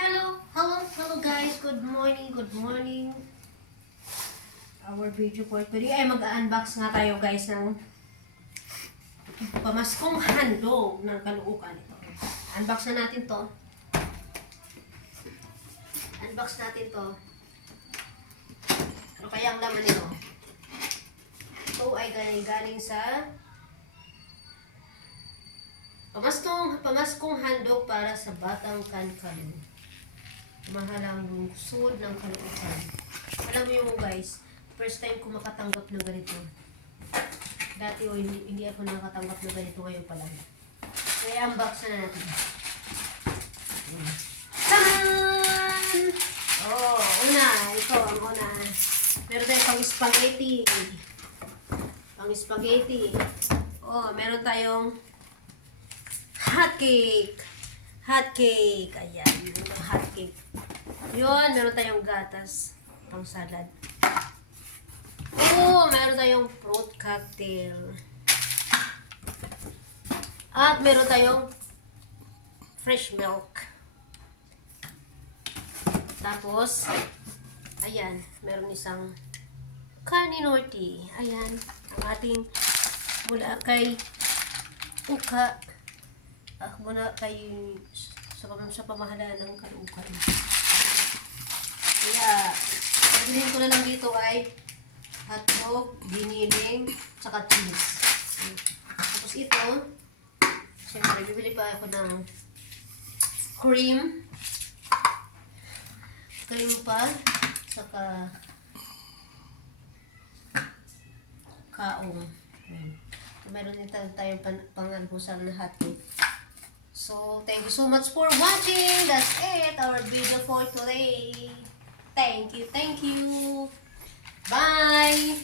Hello guys. Good morning. Our video for today ay mag-unbox nga tayo guys ng pamaskong handog ng Caloocan ito. Unbox na natin to. Ano kaya ang laman nito? Ito ay galing sa pamaskong handog para sa batang kankalu. Mahalang lungsod ng Caloocan. Alam mo yung guys, first time ko makatanggap ng ganito. Dati hindi ako nakatanggap ng ganito, ngayon pa lang. Kaya unbox na natin. Tahan! Oh, ito ang una. Meron tayong pang-spaghetti. Oh, meron tayong hotcake. Ayan, yung hotcake. Yun, meron tayong gatas. Pang salad. Oh, meron tayong fruit cocktail. At meron tayong fresh milk. Tapos, ayan, meron isang carne norte. Ayan, ang ating mula kay Uka. Muna kay sa pamahalaan ng Caloocan. Kaya, bilhin ko na lang dito ay hotdog, giniling, saka cheese. Tapos ito, siyempre, bibili pa ako ng cream pa, saka kaong. Meron din tayong pang-almusal na hotcake. So, thank you so much for watching. That's it, our video for today. Thank you. Bye!